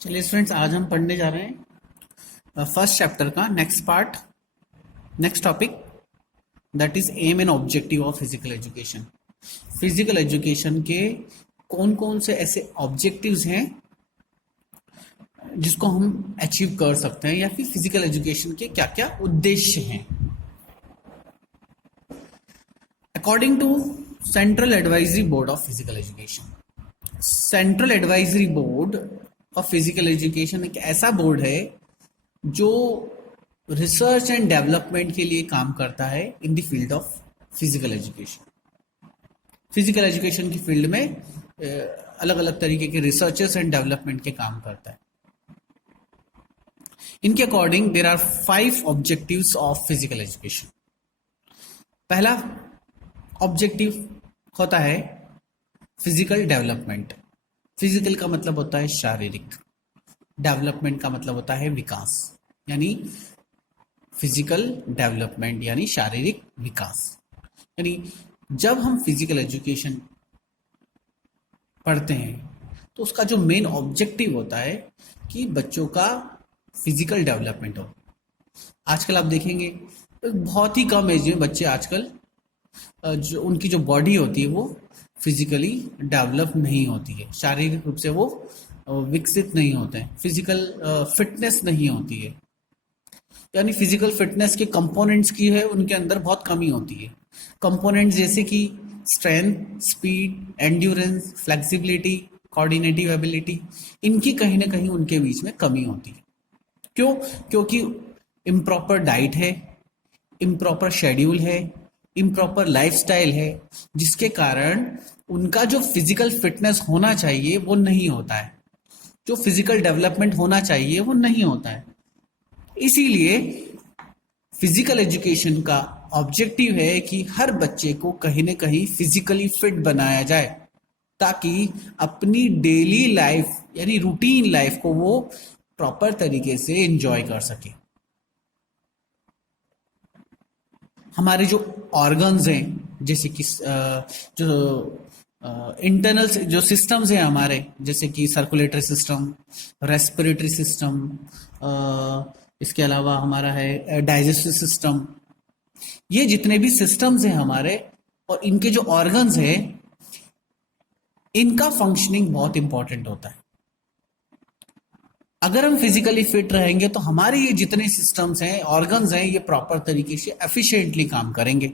चलिए स्टूडेंट्स, आज हम पढ़ने जा रहे हैं फर्स्ट चैप्टर का next part, next topic, that is aim and objective of physical education. Physical education के कौन कौन से ऐसे ऑब्जेक्टिव्स हैं जिसको हम अचीव कर सकते हैं, या फिर फिजिकल एजुकेशन के क्या क्या उद्देश्य हैं। According to central advisory board of physical education, central advisory board of physical education एक ऐसा बोर्ड है जो रिसर्च एंड डेवलपमेंट के लिए काम करता है in the field of physical education. Physical education की फील्ड में अलग अलग तरीके के रिसर्चेस एंड डेवलपमेंट के काम करता है। इनके according there are 5 objectives of physical education. पहला ऑब्जेक्टिव होता है फिजिकल डेवलपमेंट। फिजिकल का मतलब होता है शारीरिक, डेवलपमेंट का मतलब होता है विकास, यानी फिजिकल डेवलपमेंट यानी शारीरिक विकास। यानी जब हम फिजिकल एजुकेशन पढ़ते हैं तो उसका जो मेन ऑब्जेक्टिव होता है कि बच्चों का फिजिकल डेवलपमेंट हो। आजकल आप देखेंगे बहुत ही कम एज में बच्चे आजकल जो उनकी जो बॉडी होती है वो फिजिकली डेवलप नहीं होती है, शारीरिक रूप से वो विकसित नहीं होते हैं, फिजिकल फिटनेस नहीं होती है। यानी फिजिकल फिटनेस के कंपोनेंट्स की है उनके अंदर बहुत कमी होती है। कंपोनेंट्स जैसे कि strength, speed, endurance, flexibility, coordinative ability, इनकी कहीं ना कहीं उनके बीच में कमी होती है। क्यों? क्योंकि इम्प्रॉपर डाइट है, इम्प्रॉपर शेड्यूल है, इम्प्रॉपर लाइफस्टाइल है, जिसके कारण उनका जो फिजिकल फिटनेस होना चाहिए वो नहीं होता है, जो फिजिकल डेवलपमेंट होना चाहिए वो नहीं होता है। इसीलिए फिजिकल एजुकेशन का ऑब्जेक्टिव है कि हर बच्चे को कहीं ना कहीं फिजिकली फिट बनाया जाए, ताकि अपनी डेली लाइफ यानी रूटीन लाइफ को वो प्रॉपर तरीके से एंजॉय कर सके। हमारे जो ऑर्गन्स हैं, जैसे कि जो इंटरनल जो सिस्टम्स हैं हमारे, जैसे कि सर्कुलेटरी सिस्टम, रेस्पिरेटरी सिस्टम, इसके अलावा हमारा है डाइजेस्टिव सिस्टम, ये जितने भी सिस्टम्स हैं हमारे और इनके जो ऑर्गन्स हैं, इनका फंक्शनिंग बहुत इंपॉर्टेंट होता है। अगर हम फिजिकली फिट रहेंगे तो हमारे ये जितने सिस्टम्स हैं, ऑर्गन्स हैं, ये प्रॉपर तरीके से एफिशिएंटली काम करेंगे।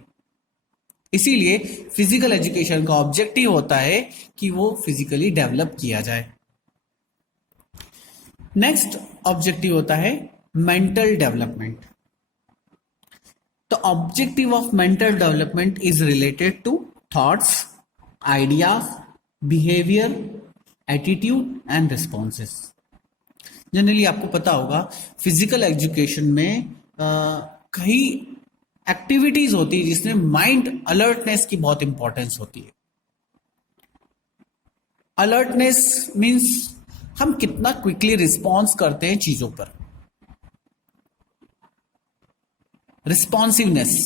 इसीलिए फिजिकल एजुकेशन का ऑब्जेक्टिव होता है कि वो फिजिकली डेवलप किया जाए। नेक्स्ट ऑब्जेक्टिव होता है mental development. The objective of mental development is related to thoughts, ideas, behaviour, attitude and responses. Generally आपको पता होगा फिजिकल एजुकेशन में कई एक्टिविटीज होती है जिसमें माइंड अलर्टनेस की बहुत इंपॉर्टेंस होती है। अलर्टनेस मींस हम कितना क्विकली रिस्पॉन्स करते हैं चीजों पर। रिस्पॉन्सिवनेस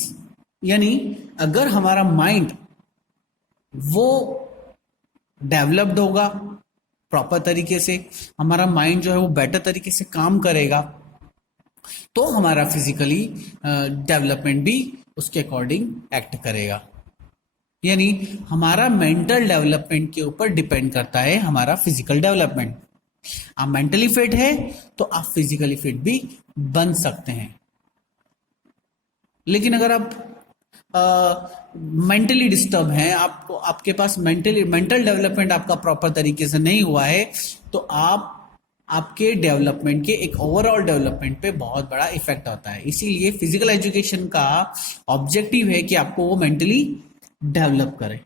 यानी अगर हमारा माइंड वो डेवलप्ड होगा प्रॉपर तरीके से, हमारा माइंड जो है वो बेटर तरीके से काम करेगा, तो हमारा फिजिकली डेवलपमेंट भी उसके अकॉर्डिंग एक्ट करेगा। यानी हमारा मेंटल डेवलपमेंट के ऊपर डिपेंड करता है हमारा फिजिकल डेवलपमेंट। आप मेंटली फिट है तो आप फिजिकली फिट भी बन सकते हैं। लेकिन अगर आप मेंटली डिस्टर्ब हैं, आपको आपके पास मेंटल डेवलपमेंट आपका प्रॉपर तरीके से नहीं हुआ है, तो आपके डेवलपमेंट के एक ओवरऑल डेवलपमेंट पे बहुत बड़ा इफेक्ट होता है। इसीलिए फिजिकल एजुकेशन का ऑब्जेक्टिव है कि आपको वो मेंटली डेवलप करे।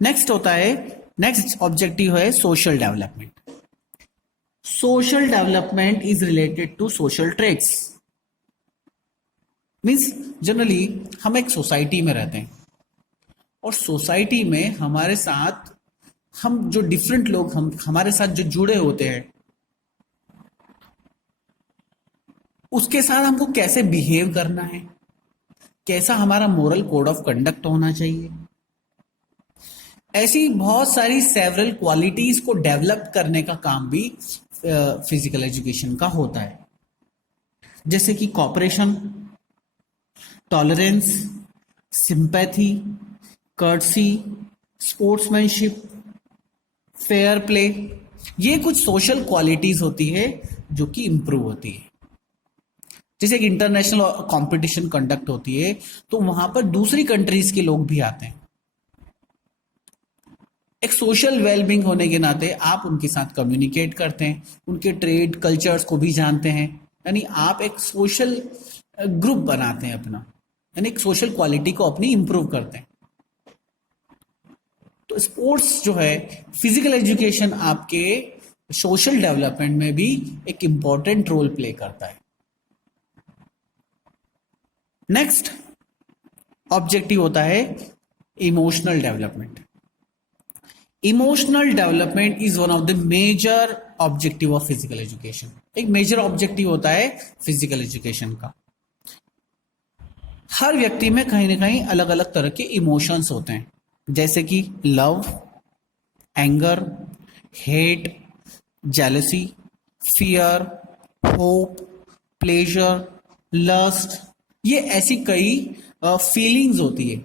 नेक्स्ट ऑब्जेक्टिव है social development. Social development is related to social traits. Means generally हम एक सोसाइटी में रहते हैं और सोसाइटी में हमारे साथ हम जो डिफरेंट लोग हमारे साथ जो जुड़े होते हैं, उसके साथ हमको कैसे बिहेव करना है, कैसा हमारा मोरल कोड ऑफ कंडक्ट होना चाहिए, ऐसी बहुत सारी सेवरल क्वालिटीज को डेवलप करने का काम भी फिजिकल एजुकेशन का होता है, जैसे कि cooperation, tolerance, sympathy, courtesy, sportsmanship, fair play. ये कुछ सोशल क्वालिटीज होती है जो कि इंप्रूव होती है। जैसे एक इंटरनेशनल कंपटीशन कंडक्ट होती है तो वहां पर दूसरी कंट्रीज के लोग भी आते हैं। एक सोशल वेलबींग होने के नाते आप उनके साथ कम्युनिकेट करते हैं, उनके ट्रेड कल्चर्स को भी जानते हैं, यानी आप एक सोशल ग्रुप बनाते हैं अपना, यानी एक सोशल क्वालिटी को अपनी इंप्रूव करते हैं। तो स्पोर्ट्स जो है, फिजिकल एजुकेशन आपके सोशल डेवलपमेंट में भी एक इंपॉर्टेंट रोल प्ले करता है। नेक्स्ट ऑब्जेक्टिव होता है emotional development. Emotional development is one of the major objective of physical education. एक मेजर ऑब्जेक्टिव होता है फिजिकल एजुकेशन का। हर व्यक्ति में कहीं ना कहीं अलग अलग तरह के इमोशंस होते हैं, जैसे कि love, anger, hate, jealousy, fear, hope, pleasure, lust. ये ऐसी कई फीलिंग्स होती है।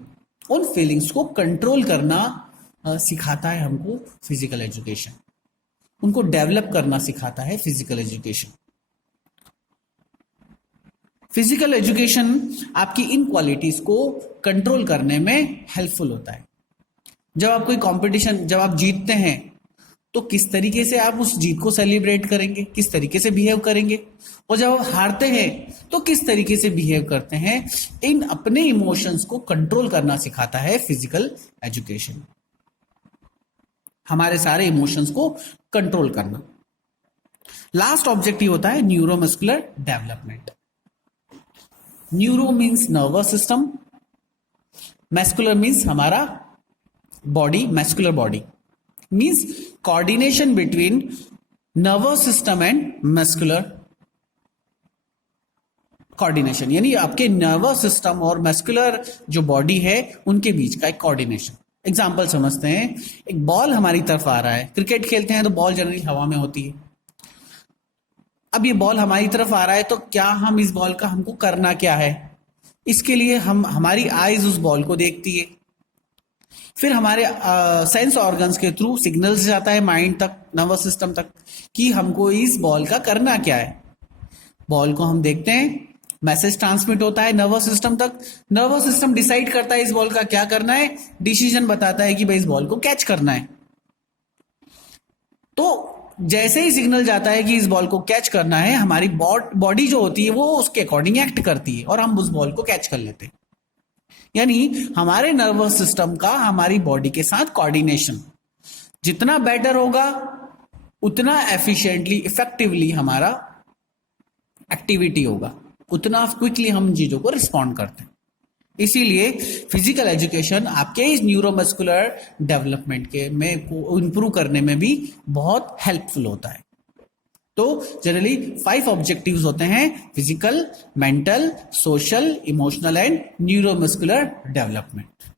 उन फीलिंग्स को कंट्रोल करना सिखाता है हमको फिजिकल एजुकेशन, उनको डेवलप करना सिखाता है फिजिकल एजुकेशन। फिजिकल एजुकेशन आपकी इन क्वालिटीज को कंट्रोल करने में हेल्पफुल होता है। जब आप कोई कंपटीशन, जब आप जीतते हैं तो किस तरीके से आप उस जीत को सेलिब्रेट करेंगे, किस तरीके से बिहेव करेंगे, और जब आप हारते हैं तो किस तरीके से बिहेव करते हैं। इन अपने इमोशंस को कंट्रोल करना सिखाता है फिजिकल एजुकेशन, हमारे सारे इमोशंस को कंट्रोल करना। लास्ट ऑब्जेक्टिव होता है neuromuscular development. Neuro means nervous system, muscular means हमारा body, muscular body means coordination between nervous system and muscular coordination, यानी आपके नर्वस सिस्टम और मस्कुलर जो बॉडी है उनके बीच का एक कोऑर्डिनेशन। एग्जाम्पल समझते हैं, एक बॉल हमारी तरफ आ रहा है, क्रिकेट खेलते हैं तो बॉल जनरली हवा में होती है। अब ये बॉल हमारी तरफ आ रहा है तो क्या हम इस बॉल का, हमको करना क्या है, इसके लिए हमारी आईज उस बॉल को देखती है, फिर हमारे सेंस ऑर्गन्स के थ्रू सिग्नल्स जाता है माइंड तक, नर्वस सिस्टम तक, कि हमको इस बॉल का करना क्या है। बॉल को हम देखते हैं, मैसेज ट्रांसमिट होता है नर्वस सिस्टम तक, नर्वस सिस्टम डिसाइड करता है इस बॉल का क्या करना है, डिसीजन बताता है कि भाई इस बॉल को कैच करना है। तो जैसे ही सिग्नल जाता है कि इस बॉल को कैच करना है, हमारी बॉडी जो होती है वो उसके अकॉर्डिंग एक्ट करती है और हम उस बॉल को कैच कर लेते हैं। यानी हमारे नर्वस सिस्टम का हमारी बॉडी के साथ कोऑर्डिनेशन जितना बेटर होगा उतना एफिशिएंटली, इफेक्टिवली हमारा एक्टिविटी होगा, उतना क्विकली हम चीजों को रिस्पॉन्ड करते हैं। इसीलिए फिजिकल एजुकेशन आपके इस न्यूरोमस्कुलर डेवलपमेंट के में को इंप्रूव करने में भी बहुत हेल्पफुल होता है। तो जनरली 5 ऑब्जेक्टिव्स होते हैं: physical, mental, social, emotional and neuromuscular development.